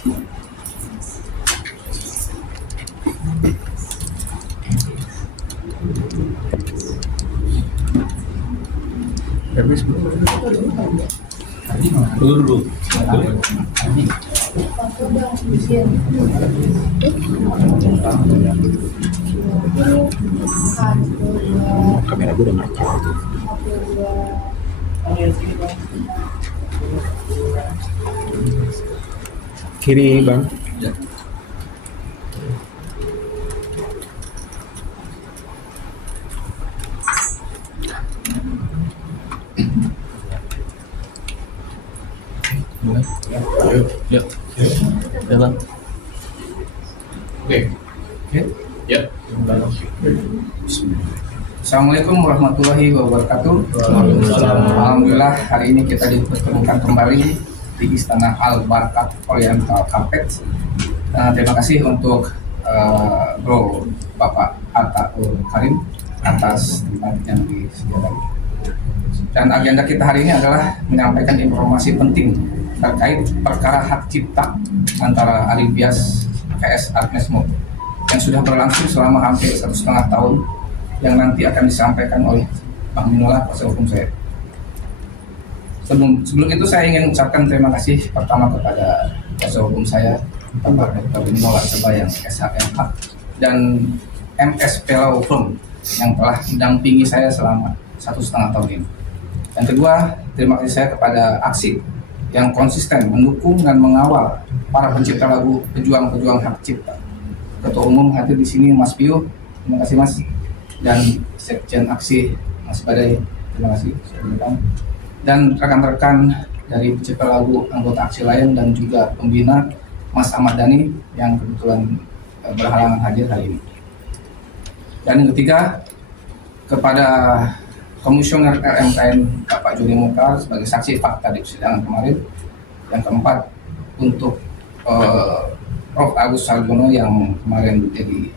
Dulu. Kamera gue udah mati. Kiri bang. Ya. Ya. Ya bang. Oke. Ya. Assalamualaikum warahmatullahi wabarakatuh. Alhamdulillah hari ini kita dipertemukan kembali di Istana Al-Barkat Oriental Campus. Terima kasih untuk Bro Bapak Attaul Karim atas tempat yang disediakan. Dan agenda kita hari ini adalah menyampaikan informasi penting terkait perkara hak cipta antara Arif Bias vs Agnes Mo yang sudah berlangsung selama hampir 1,5 tahun, yang nanti akan disampaikan oleh Bang Minola, kuasa hukum saya. Sebelum itu saya ingin mengucapkan terima kasih pertama kepada kuasa hukum saya, Bapak Dr. Minola Sebayang SHMH dan MS Law Firm yang telah mendampingi saya selama 1,5 tahun ini. Yang kedua, terima kasih saya kepada Aksi yang konsisten mendukung dan mengawal para pencipta lagu, pejuang-pejuang hak cipta. Ketua Umum hadir di sini Mas Pio, terima kasih Mas, dan Sekjen Aksi Mas Badai, terima kasih. Dan rekan-rekan dari pencipta lagu, anggota Aksi lain, dan juga pembina Mas Ahmad Dhani yang kebetulan berhalangan hadir hari ini. Dan yang ketiga, kepada Komisioner RMKN Bapak Juni Mukhtar sebagai saksi fakta di persidangan kemarin. Yang keempat, untuk Prof. Agus Sarjono yang kemarin menjadi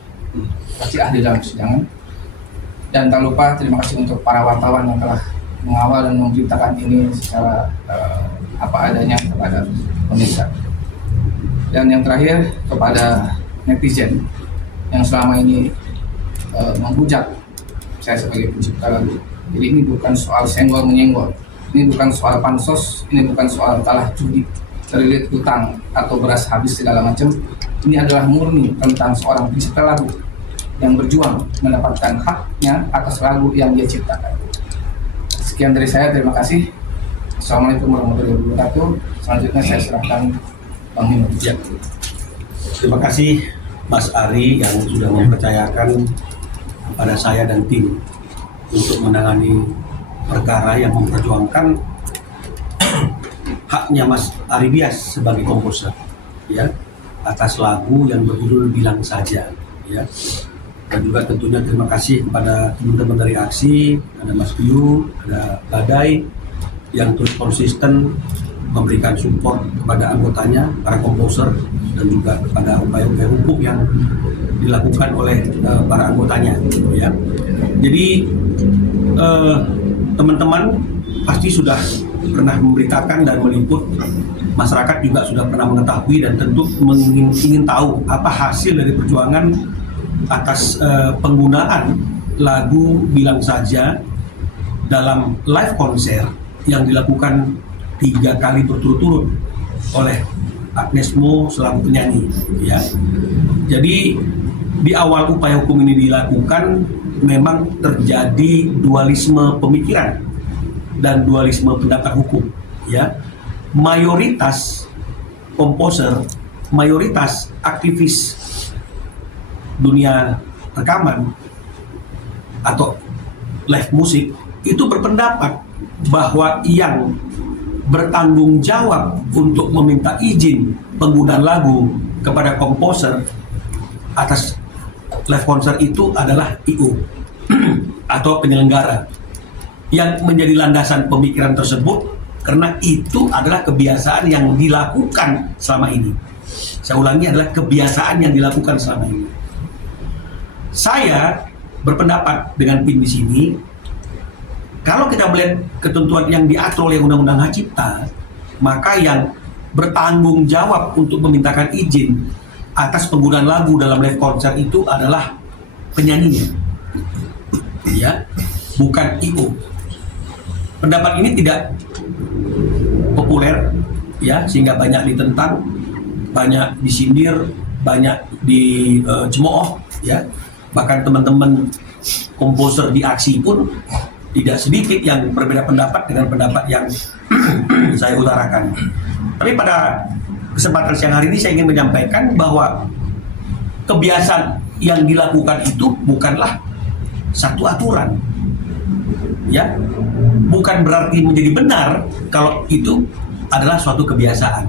saksi ahli dalam persidangan. Dan tak lupa terima kasih untuk para wartawan yang telah mengawal dan memberitakan ini secara apa adanya kepada pemirsa. Dan yang terakhir, kepada netizen yang selama ini menghujat saya sebagai pencipta lagu. Jadi ini bukan soal senggol-menyenggol, ini bukan soal pansos, ini bukan soal kalah judi, terlilit hutang atau beras habis segala macam. Ini adalah murni tentang seorang pencipta lagu yang berjuang mendapatkan haknya atas lagu yang dia ciptakan. Sekian dari saya, terima kasih. Assalamualaikum warahmatullahi wabarakatuh. Selanjutnya saya serahkan Bang Hino. Ya. Terima kasih Mas Ari yang sudah mempercayakan kepada saya dan tim untuk menangani perkara yang memperjuangkan haknya Mas Ari Bias sebagai komposer, ya, atas lagu yang berjudul Bilang Saja, ya. Dan juga tentunya terima kasih kepada teman-teman dari Aksi, ada Mas Piu, ada Badai yang terus konsisten memberikan support kepada anggotanya, para komposer, dan juga kepada upaya-upaya hukum yang dilakukan oleh para anggotanya, ya. Jadi teman-teman pasti sudah pernah memberitakan dan meliput, masyarakat juga sudah pernah mengetahui dan tentu ingin tahu apa hasil dari perjuangan atas penggunaan lagu Bilang Saja dalam live konser yang dilakukan 3 kali berturut-turut oleh Agnes Mo selaku penyanyi, ya. Jadi di awal upaya hukum ini dilakukan memang terjadi dualisme pemikiran dan dualisme pendapat hukum, ya. Mayoritas komposer, mayoritas aktivis dunia rekaman atau live musik itu berpendapat bahwa yang bertanggung jawab untuk meminta izin penggunaan lagu kepada komposer atas live konser itu adalah IO atau penyelenggara, yang menjadi landasan pemikiran tersebut karena itu adalah kebiasaan yang dilakukan selama ini. Saya ulangi, adalah kebiasaan yang dilakukan selama ini. Saya berpendapat dengan tim di sini, kalau kita melihat ketentuan yang diatur oleh Undang-Undang Hak Cipta, maka yang bertanggung jawab untuk memintakan izin atas penggunaan lagu dalam live konser itu adalah penyanyinya, ya, bukan IO. Pendapat ini tidak populer, ya, sehingga banyak ditentang, banyak disindir, banyak dicemooh, ya. Bahkan teman-teman komposer di aksi pun tidak sedikit yang berbeda pendapat dengan pendapat yang saya utarakan. Tapi pada kesempatan siang hari ini saya ingin menyampaikan bahwa kebiasaan yang dilakukan itu bukanlah satu aturan, ya, bukan berarti menjadi benar kalau itu adalah suatu kebiasaan.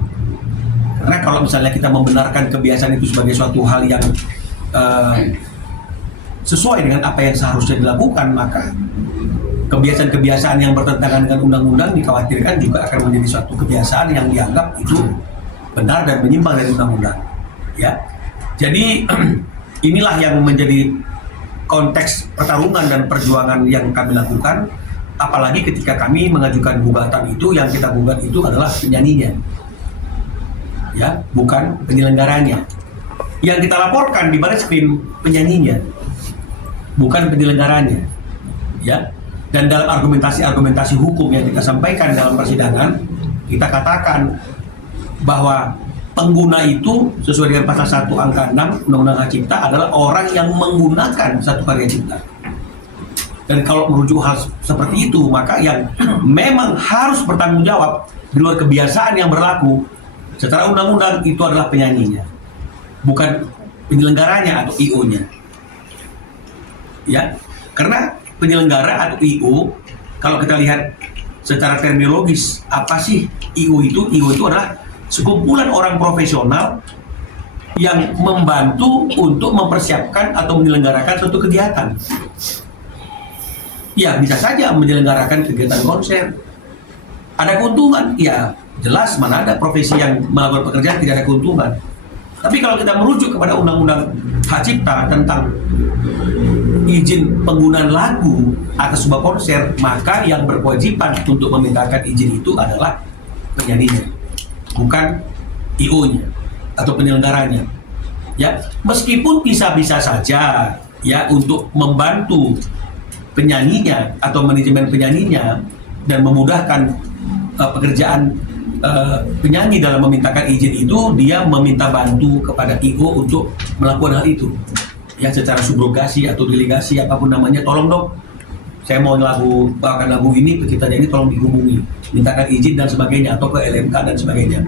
Karena kalau misalnya kita membenarkan kebiasaan itu sebagai suatu hal yang sesuai dengan apa yang seharusnya dilakukan, maka kebiasaan-kebiasaan yang bertentangan dengan undang-undang dikhawatirkan juga akan menjadi suatu kebiasaan yang dianggap itu benar dan menyimpang dari undang-undang, ya. Jadi inilah yang menjadi konteks pertarungan dan perjuangan yang kami lakukan, apalagi ketika kami mengajukan gugatan itu, yang kita gugat itu adalah penyanyinya, ya, bukan penyelenggaranya. Yang kita laporkan di Barreskrim penyanyinya, bukan penyelenggaranya, ya. Dan dalam argumentasi hukum yang kita sampaikan dalam persidangan, kita katakan bahwa pengguna itu sesuai dengan pasal 1 angka 6 Undang-Undang Hak Cipta adalah orang yang menggunakan satu karya cipta. Dan kalau merujuk hal seperti itu, maka yang memang harus bertanggung jawab di luar kebiasaan yang berlaku secara undang-undang itu adalah penyanyinya, bukan penyelenggaranya atau IO-nya. Ya, karena penyelenggara atau IO, kalau kita lihat secara terminologis, apa sih IO itu? IO itu adalah sekumpulan orang profesional yang membantu untuk mempersiapkan atau menyelenggarakan suatu kegiatan. Ya, bisa saja menyelenggarakan kegiatan konser. Ada keuntungan? Ya, jelas mana ada profesi yang melakukan pekerjaan tidak ada keuntungan. Tapi kalau kita merujuk kepada Undang-Undang Hak Cipta tentang izin penggunaan lagu atas sebuah konser, maka yang berkewajiban untuk memintakan izin itu adalah penyanyinya, bukan IO-nya atau penyelenggaranya. Ya, meskipun bisa-bisa saja, ya, untuk membantu penyanyinya atau manajemen penyanyinya dan memudahkan pekerjaan penyanyi dalam memintakan izin itu, dia meminta bantu kepada IO untuk melakukan hal itu, ya, secara subrogasi atau delegasi, apapun namanya. Tolong dong, saya mau bawakan lagu ini, penciptanya ini tolong dihubungi, mintakan izin dan sebagainya, atau ke LMK dan sebagainya.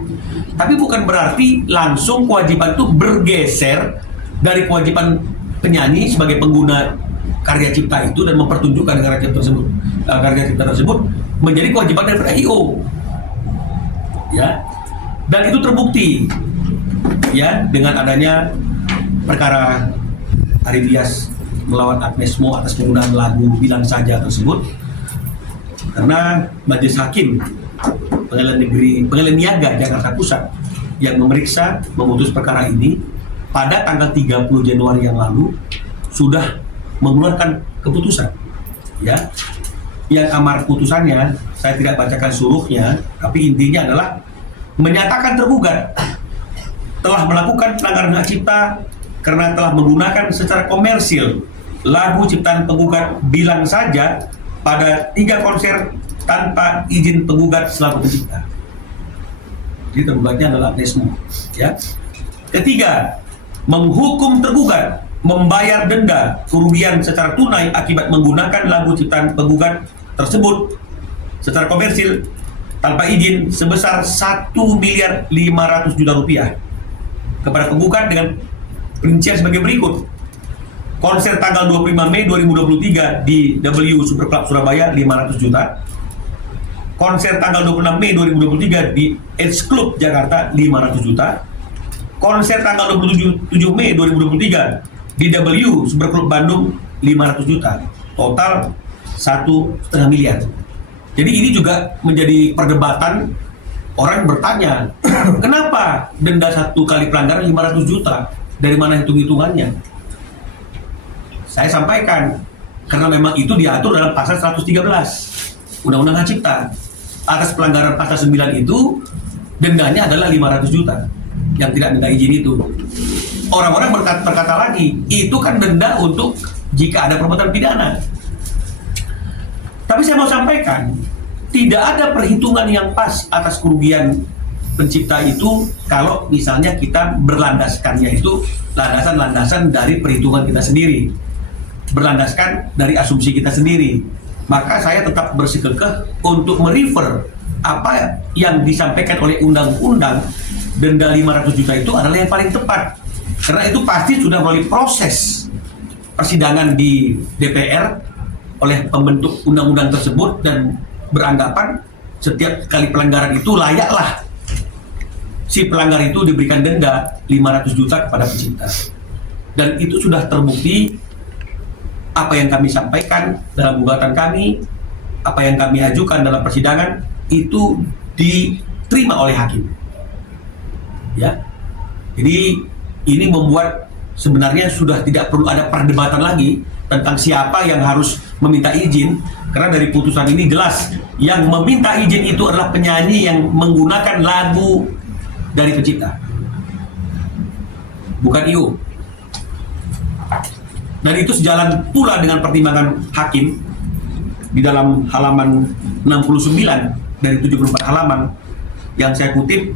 Tapi bukan berarti langsung kewajiban itu bergeser dari kewajiban penyanyi sebagai pengguna karya cipta itu dan mempertunjukkan karya cipta tersebut menjadi kewajiban daripada IO, ya. Dan itu terbukti, ya, dengan adanya perkara Ari Dias melawan Agnes Mo atas penggunaan lagu Bilang Saja tersebut, karena Majelis Hakim Pengadilan Niaga Jakarta Pusat yang memutus perkara ini pada tanggal 30 Januari yang lalu sudah mengeluarkan keputusan, ya, yang amar putusannya saya tidak bacakan seluruhnya, tapi intinya adalah menyatakan tergugat telah melakukan pelanggaran hak cipta karena telah menggunakan secara komersil lagu ciptaan penggugat Bilang Saja pada 3 konser tanpa izin penggugat selaku pencipta. Jadi tergugatnya adalah Agnes Mo, ya. Ketiga, menghukum tergugat membayar denda kerugian secara tunai akibat menggunakan lagu ciptaan penggugat tersebut secara komersil tanpa izin sebesar 1.500.000.000 rupiah kepada penggugat dengan perincian sebagai berikut. Konser tanggal 25 Mei 2023 di W Super Club Surabaya 500 juta. Konser tanggal 26 Mei 2023 di Edge Club Jakarta 500 juta. Konser tanggal 27 Mei 2023 di W Super Club Bandung 500 juta. Total 1,5 miliar. Jadi ini juga menjadi perdebatan. Orang bertanya, kenapa denda satu kali pelanggaran 500 juta? Dari mana hitung-hitungannya? Saya sampaikan, karena memang itu diatur dalam pasal 113 Undang-Undang Hak Cipta. Atas pelanggaran pasal 9 itu, dendanya adalah 500 juta yang tidak minta izin itu. Orang-orang berkata lagi, itu kan denda untuk jika ada perbuatan pidana. Tapi saya mau sampaikan, tidak ada perhitungan yang pas atas kerugian pencipta itu kalau misalnya kita berlandaskannya itu landasan-landasan dari perhitungan kita sendiri, berlandaskan dari asumsi kita sendiri. Maka saya tetap bersikukuh untuk merefer apa yang disampaikan oleh undang-undang denda 500 juta itu adalah yang paling tepat. Karena itu pasti sudah melalui proses persidangan di DPR oleh pembentuk undang-undang tersebut dan beranggapan setiap kali pelanggaran itu layaklah si pelanggar itu diberikan denda 500 juta kepada pencipta. Dan itu sudah terbukti apa yang kami sampaikan dalam gugatan kami, apa yang kami ajukan dalam persidangan itu diterima oleh hakim. Ya. Jadi ini membuat sebenarnya sudah tidak perlu ada perdebatan lagi tentang siapa yang harus meminta izin, karena dari putusan ini jelas yang meminta izin itu adalah penyanyi yang menggunakan lagu dari pencipta, bukan IO. Dan itu sejalan pula dengan pertimbangan hakim di dalam halaman 69 dari 74 halaman yang saya kutip,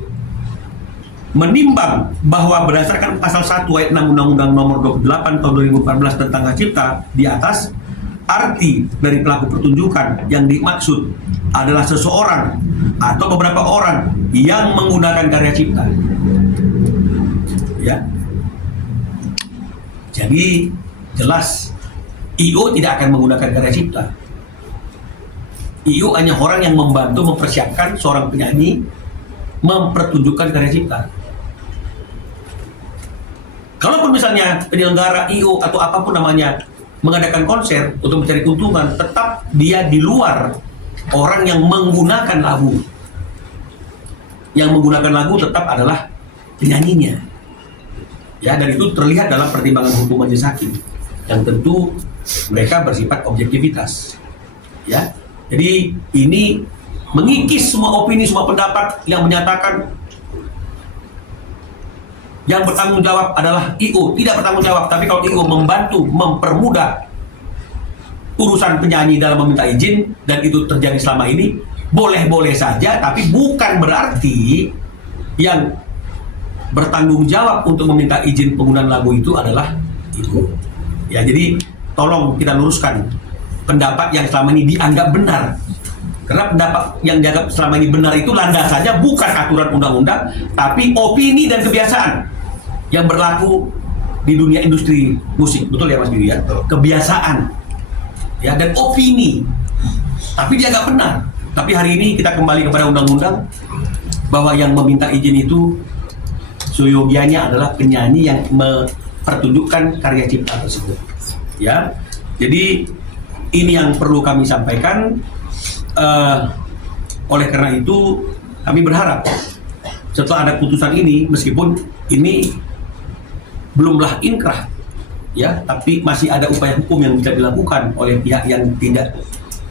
menimbang bahwa berdasarkan pasal 1 ayat 6 Undang-Undang Nomor 28 Tahun 2014 tentang hak cipta di atas, arti dari pelaku pertunjukan yang dimaksud adalah seseorang atau beberapa orang yang menggunakan karya cipta. Ya. Jadi jelas IO tidak akan menggunakan karya cipta. IO hanya orang yang membantu mempersiapkan seorang penyanyi mempertunjukkan karya cipta. Kalaupun misalnya penyelenggara IO atau apapun namanya mengadakan konser untuk mencari keuntungan, tetap dia di luar orang yang menggunakan lagu. Yang menggunakan lagu tetap adalah penyanyinya. Ya, dan itu terlihat dalam pertimbangan hukum majelis hakim yang tentu mereka bersifat objektivitas. Ya, jadi ini mengikis semua opini, semua pendapat yang menyatakan yang bertanggung jawab adalah IO, tidak bertanggung jawab. Tapi kalau IO membantu, mempermudah urusan penyanyi dalam meminta izin, dan itu terjadi selama ini, boleh-boleh saja, tapi bukan berarti yang bertanggung jawab untuk meminta izin penggunaan lagu itu adalah IO. Ya, jadi tolong kita luruskan pendapat yang selama ini dianggap benar. Karena pendapat yang dianggap selama ini benar itu landasannya bukan aturan undang-undang, tapi opini dan kebiasaan yang berlaku di dunia industri musik. Betul ya Mas Bidu ya? Kebiasaan ya, dan opini, tapi dia nggak benar. Tapi hari ini kita kembali kepada undang-undang bahwa yang meminta izin itu seyogianya adalah penyanyi yang mempertunjukkan karya cipta tersebut. Ya, jadi ini yang perlu kami sampaikan. Oleh karena itu kami berharap setelah ada putusan ini, meskipun ini belumlah inkrah, ya, tapi masih ada upaya hukum yang bisa dilakukan oleh pihak yang tidak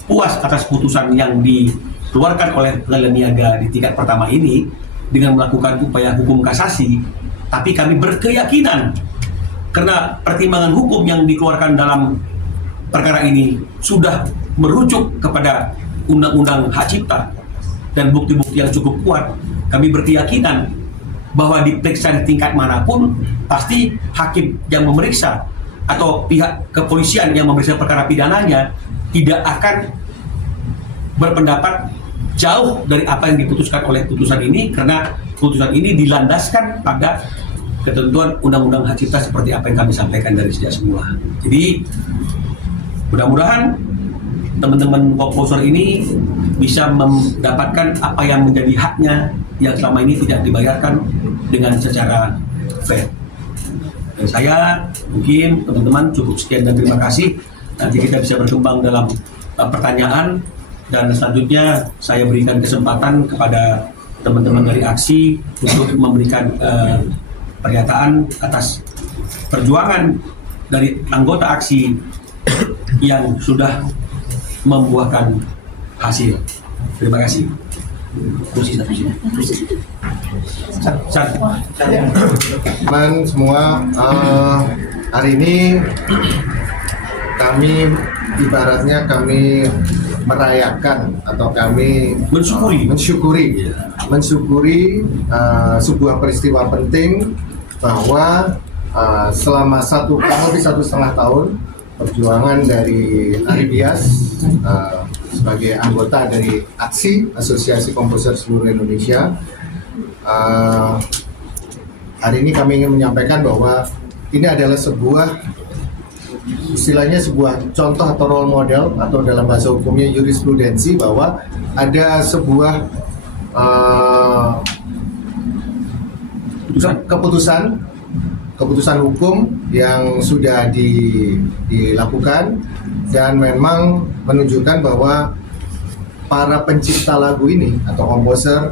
puas atas putusan yang dikeluarkan oleh pengadilan niaga di tingkat pertama ini dengan melakukan upaya hukum kasasi. Tapi kami berkeyakinan karena pertimbangan hukum yang dikeluarkan dalam perkara ini sudah merujuk kepada undang-undang hak cipta dan bukti-bukti yang cukup kuat, kami berkeyakinan bahwa diperiksa di tingkat manapun pasti hakim yang memeriksa atau pihak kepolisian yang memeriksa perkara pidananya tidak akan berpendapat jauh dari apa yang diputuskan oleh putusan ini, karena putusan ini dilandaskan pada ketentuan undang-undang hak cipta seperti apa yang kami sampaikan dari sejak semula. Jadi mudah-mudahan teman-teman komposer ini bisa mendapatkan apa yang menjadi haknya yang selama ini tidak dibayarkan dengan secara fair. Dan saya mungkin teman-teman cukup sekian dan terima kasih. Nanti kita bisa berkembang dalam pertanyaan, dan selanjutnya saya berikan kesempatan kepada teman-teman dari aksi untuk memberikan pernyataan atas perjuangan dari anggota aksi yang sudah membuahkan hasil. Terima kasih. Kursi satu sini. Teman semua, hari ini kami ibaratnya kami merayakan atau kami mensyukuri sebuah peristiwa penting bahwa selama kurang lebih 1,5 tahun perjuangan dari Ari Dias sebagai anggota dari AKSI, Asosiasi Komposer Seluruh Indonesia, hari ini kami ingin menyampaikan bahwa ini adalah istilahnya sebuah contoh atau role model, atau dalam bahasa hukumnya jurisprudensi, bahwa ada sebuah keputusan hukum yang sudah dilakukan dan memang menunjukkan bahwa para pencipta lagu ini atau komposer,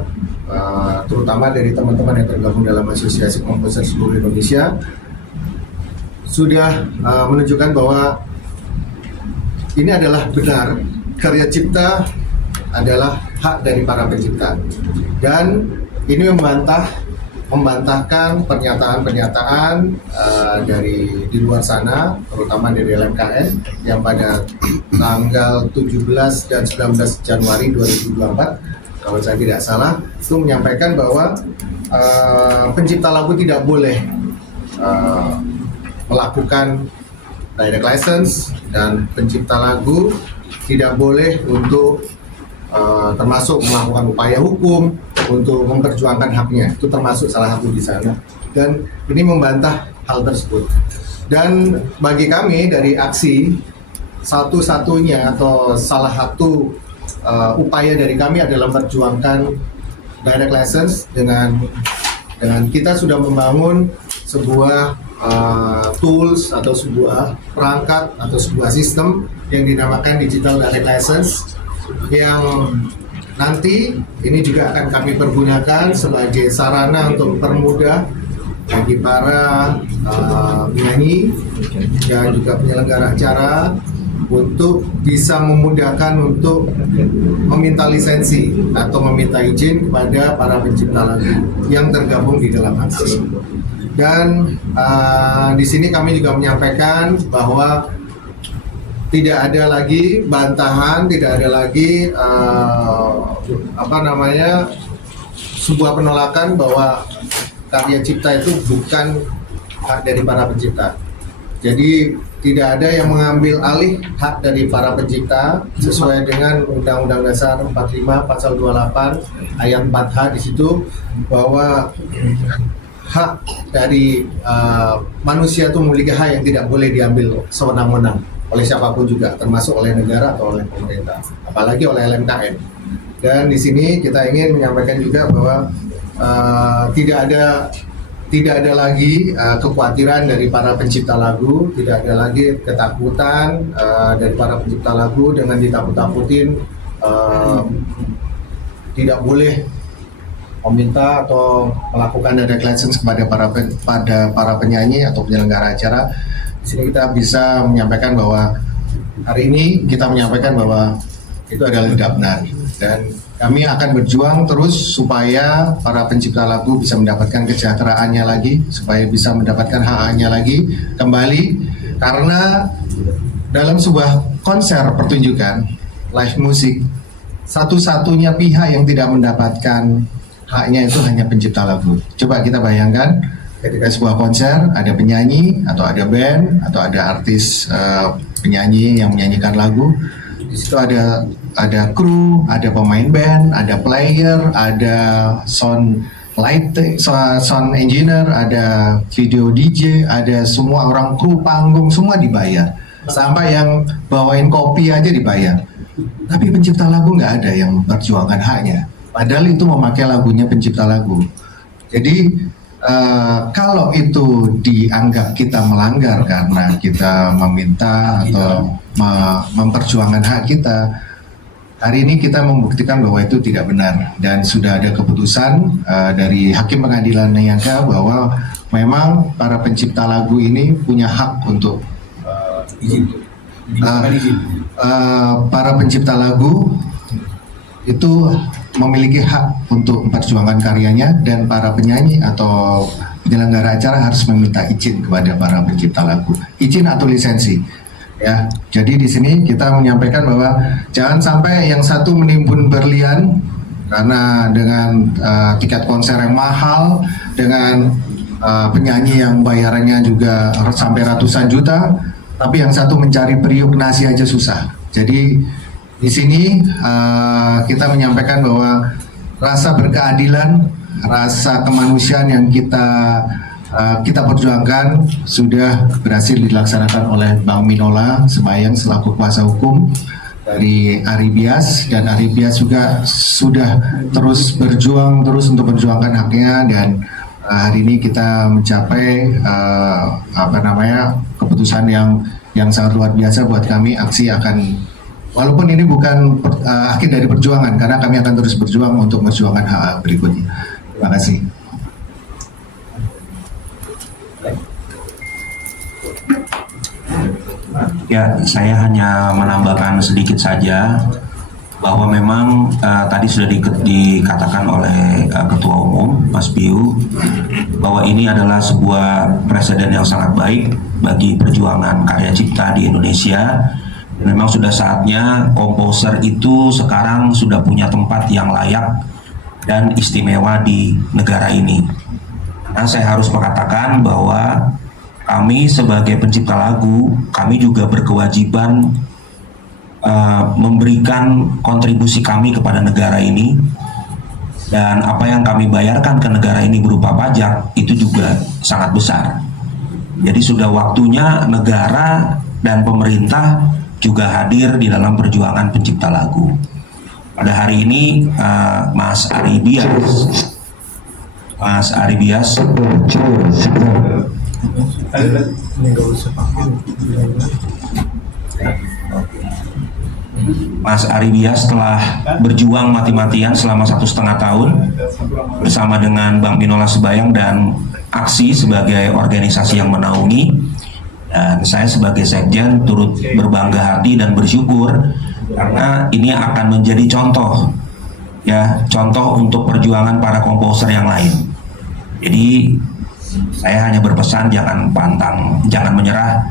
terutama dari teman-teman yang tergabung dalam Asosiasi Komposer Seluruh Indonesia, sudah menunjukkan bahwa ini adalah benar, karya cipta adalah hak dari para pencipta, dan ini membantahkan pernyataan-pernyataan dari di luar sana, terutama dari LMKN yang pada tanggal 17 dan 19 Januari 2024, kalau saya tidak salah, itu menyampaikan bahwa pencipta lagu tidak boleh melakukan direct license, dan pencipta lagu tidak boleh untuk termasuk melakukan upaya hukum untuk memperjuangkan haknya. Itu termasuk salah satu di sana, dan ini membantah hal tersebut. Dan bagi kami dari AKSI, satu-satunya atau salah satu upaya dari kami adalah memperjuangkan direct license dengan kita sudah membangun sebuah tools atau sebuah perangkat atau sebuah sistem yang dinamakan digital direct license, yang nanti ini juga akan kami pergunakan sebagai sarana untuk mempermudah bagi para penyanyi dan juga penyelenggara acara untuk bisa memudahkan untuk meminta lisensi atau meminta izin kepada para pencipta lagu yang tergabung di dalam AKSI. Dan di sini kami juga menyampaikan bahwa tidak ada lagi bantahan, tidak ada lagi sebuah penolakan bahwa karya cipta itu bukan hak dari para pencipta. Jadi tidak ada yang mengambil alih hak dari para pencipta sesuai dengan Undang-Undang Dasar 45 Pasal 28 ayat 4H, di situ bahwa hak dari manusia itu memiliki hak yang tidak boleh diambil sewenang-wenang oleh siapapun juga, termasuk oleh negara atau oleh pemerintah, apalagi oleh LMKN. Dan di sini kita ingin menyampaikan juga bahwa tidak ada lagi kekhawatiran dari para pencipta lagu, tidak ada lagi ketakutan dari para pencipta lagu dengan ditakut-takutin tidak boleh meminta atau melakukan direct license kepada para penyanyi atau penyelenggara acara. Di sini kita bisa menyampaikan bahwa hari ini kita menyampaikan bahwa itu adalah tidak benar, dan kami akan berjuang terus supaya para pencipta lagu bisa mendapatkan kesejahteraannya lagi, supaya bisa mendapatkan hak-haknya lagi kembali, karena dalam sebuah konser pertunjukan live musik, satu-satunya pihak yang tidak mendapatkan haknya itu hanya pencipta lagu. Coba kita bayangkan ketika sebuah konser ada penyanyi atau ada band atau ada artis penyanyi yang menyanyikan lagu, di situ ada kru, ada pemain band, ada player, ada sound engineer, ada video DJ, ada semua orang kru panggung, semua dibayar. Sampai yang bawain kopi aja dibayar. Tapi pencipta lagu nggak ada yang memperjuangkan haknya. Padahal itu memakai lagunya pencipta lagu. Jadi kalau itu dianggap kita melanggar karena kita meminta atau memperjuangkan hak kita, hari ini kita membuktikan bahwa itu tidak benar, dan sudah ada keputusan dari Hakim Pengadilan Niaga bahwa memang para pencipta lagu ini punya hak untuk para pencipta lagu itu memiliki hak untuk memperjuangkan karyanya, dan para penyanyi atau penyelenggara acara harus meminta izin kepada para pencipta lagu, izin atau lisensi. Ya, jadi di sini kita menyampaikan bahwa jangan sampai yang satu menimbun berlian karena dengan tiket konser yang mahal, dengan penyanyi yang bayarannya juga sampai ratusan juta, tapi yang satu mencari periuk nasi aja susah. Jadi di sini kita menyampaikan bahwa rasa berkeadilan, rasa kemanusiaan yang kita perjuangkan sudah berhasil dilaksanakan oleh Bang Minola Sebayang selaku kuasa hukum dari Aribias, dan Aribias juga sudah terus berjuang untuk memperjuangkan haknya, dan hari ini kita mencapai keputusan yang sangat luar biasa buat kami. Aksi akan, walaupun ini bukan akhir dari perjuangan, karena kami akan terus berjuang untuk memperjuangkan hak berikutnya. Terima kasih. Ya, saya hanya menambahkan sedikit saja bahwa memang tadi sudah dikatakan oleh Ketua Umum Mas Piu bahwa ini adalah sebuah presiden yang sangat baik bagi perjuangan karya cipta di Indonesia. Memang sudah saatnya komposer itu sekarang sudah punya tempat yang layak dan istimewa di negara ini. Nah, saya harus mengatakan bahwa kami sebagai pencipta lagu, kami juga berkewajiban memberikan kontribusi kami kepada negara ini, dan apa yang kami bayarkan ke negara ini berupa pajak itu juga sangat besar. Jadi sudah waktunya negara dan pemerintah juga hadir di dalam perjuangan pencipta lagu. Pada hari ini Mas Aribias Mas Aribias telah berjuang mati-matian selama 1,5 tahun bersama dengan Bang Minola Sebayang dan Aksi sebagai organisasi yang menaungi, dan saya sebagai sekjen turut berbangga hati dan bersyukur karena ini akan menjadi contoh untuk perjuangan para komposer yang lain. Jadi saya hanya berpesan jangan pantang, jangan menyerah,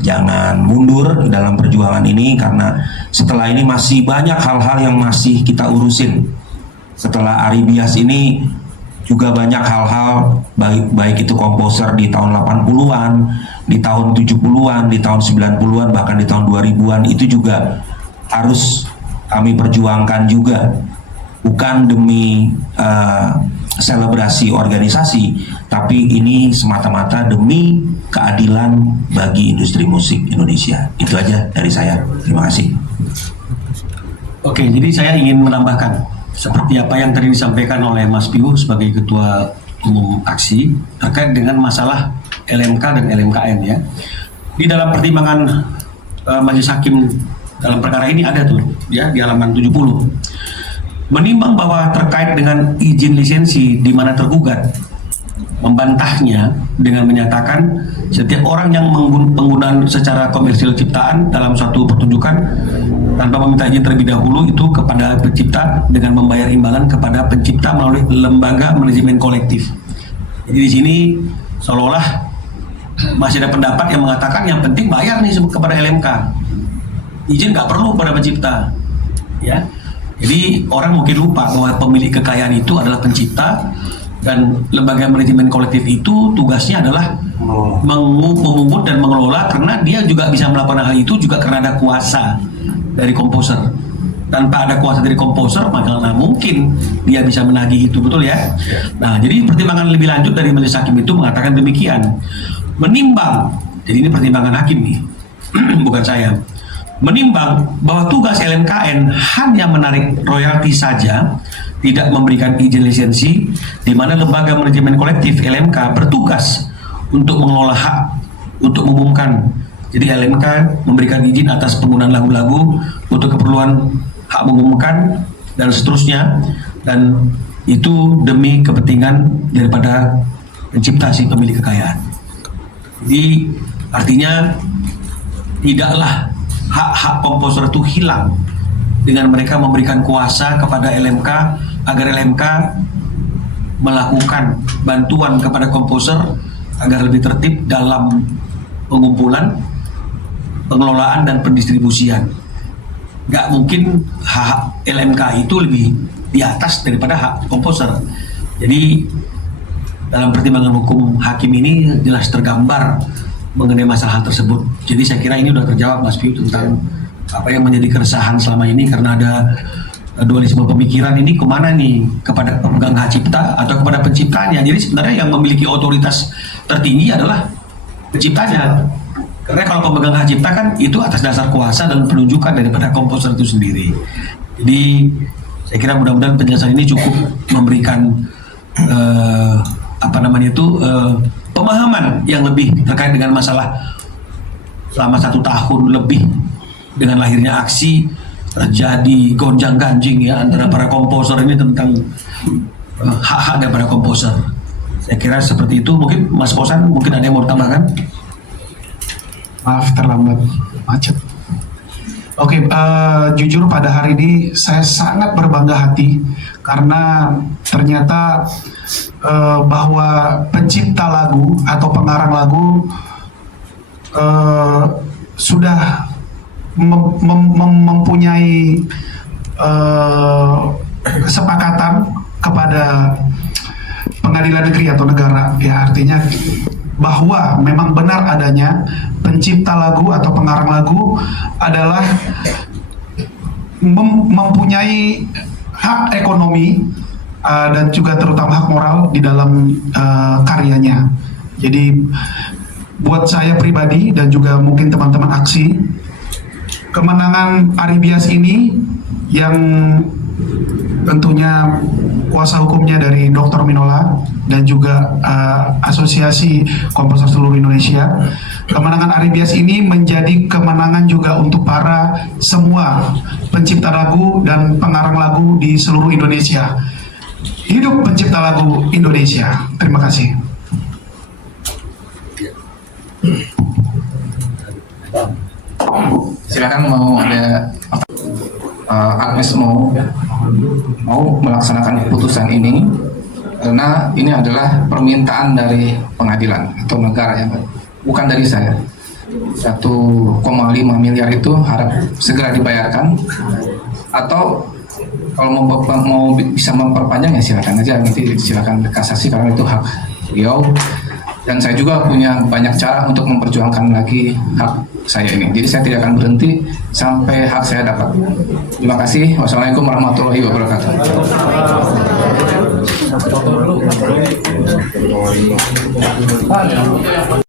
jangan mundur dalam perjuangan ini, karena setelah ini masih banyak hal-hal yang masih kita urusin. Setelah Aribias ini juga banyak hal-hal baik itu komposer di tahun 80-an, di tahun 70-an, di tahun 90-an, bahkan di tahun 2000-an itu juga harus kami perjuangkan juga, bukan demi selebrasi organisasi, tapi ini semata-mata demi keadilan bagi industri musik Indonesia. Itu aja dari saya. Terima kasih. Oke, jadi saya ingin menambahkan seperti apa yang tadi disampaikan oleh Mas Piu sebagai Ketua Umum Aksi terkait dengan masalah LMK dan LMKN ya. Di dalam pertimbangan Majelis Hakim dalam perkara ini ada tuh ya di halaman 70. Menimbang bahwa terkait dengan izin lisensi di mana tergugat membantahnya dengan menyatakan setiap orang yang penggunaan secara komersil ciptaan dalam suatu pertunjukan tanpa meminta izin terlebih dahulu itu kepada pencipta dengan membayar imbalan kepada pencipta melalui lembaga manajemen kolektif. Jadi di sini seolah-olah masih ada pendapat yang mengatakan yang penting bayar nih kepada LMK, izin nggak perlu pada pencipta, ya. Jadi orang mungkin lupa bahwa pemilik kekayaan itu adalah pencipta, dan lembaga manajemen kolektif itu tugasnya adalah memungut dan mengelola, karena dia juga bisa melakukan hal itu juga karena ada kuasa dari komposer. Tanpa ada kuasa dari komposer maka mungkin dia bisa menagih itu, betul ya? Nah, jadi pertimbangan lebih lanjut dari Majelis Hakim itu mengatakan demikian. Menimbang, jadi ini pertimbangan hakim nih, bukan saya. Menimbang bahwa tugas LMKN hanya menarik royalti saja, tidak memberikan izin lisensi, di mana lembaga manajemen kolektif LMK bertugas untuk mengelola hak, untuk mengumumkan. Jadi LMK memberikan izin atas penggunaan lagu-lagu untuk keperluan hak mengumumkan dan seterusnya, dan itu demi kepentingan daripada pencipta si pemilik kekayaan. Jadi artinya tidaklah hak-hak komposer itu hilang dengan mereka memberikan kuasa kepada LMK agar LMK melakukan bantuan kepada komposer agar lebih tertib dalam pengumpulan, pengelolaan, dan pendistribusian. Nggak mungkin hak LMK itu lebih di atas daripada hak komposer. Jadi dalam pertimbangan hukum hakim ini jelas tergambar mengenai masalah tersebut. Jadi saya kira ini sudah terjawab Mas Piu tentang apa yang menjadi keresahan selama ini, karena ada dualisme pemikiran ini kemana nih, kepada pemegang hak cipta atau kepada penciptanya. Jadi sebenarnya yang memiliki otoritas tertinggi adalah penciptanya, karena kalau pemegang hak cipta kan itu atas dasar kuasa dan penunjukan daripada komposer itu sendiri. Jadi saya kira mudah-mudahan penjelasan ini cukup memberikan pemahaman yang lebih terkait dengan masalah selama 1 tahun lebih dengan lahirnya aksi, terjadi gonjang-ganjing ya antara para komposer ini tentang hak-hak daripada komposer. Saya kira seperti itu. Mungkin Mas Kosan mungkin ada yang mau ditambahkan? Maaf terlambat, macet. Oke, jujur pada hari ini saya sangat berbangga hati karena ternyata bahwa pencipta lagu atau pengarang lagu sudah mempunyai kesepakatan kepada pengadilan negeri atau negara, ya artinya bahwa memang benar adanya pencipta lagu atau pengarang lagu adalah mempunyai hak ekonomi dan juga terutama hak moral di dalam karyanya. Jadi buat saya pribadi dan juga mungkin teman-teman aksi, kemenangan Ari Bias ini yang tentunya kuasa hukumnya dari Dr. Minola dan juga Asosiasi Komposer Seluruh Indonesia, kemenangan Ari Bias ini menjadi kemenangan juga untuk para semua pencipta lagu dan pengarang lagu di seluruh Indonesia. Hidup pencipta lagu Indonesia. Terima kasih. Silakan, mau ada Agnes mau melaksanakan putusan ini karena ini adalah permintaan dari pengadilan atau negara ya, bukan dari saya. 1,5 miliar itu harap segera dibayarkan, atau kalau mau bisa memperpanjang ya silakan aja, nanti silakan kasasi karena itu hak beliau, dan saya juga punya banyak cara untuk memperjuangkan lagi hak saya ini. Jadi saya tidak akan berhenti sampai hak saya dapat. Terima kasih. Wassalamualaikum warahmatullahi wabarakatuh.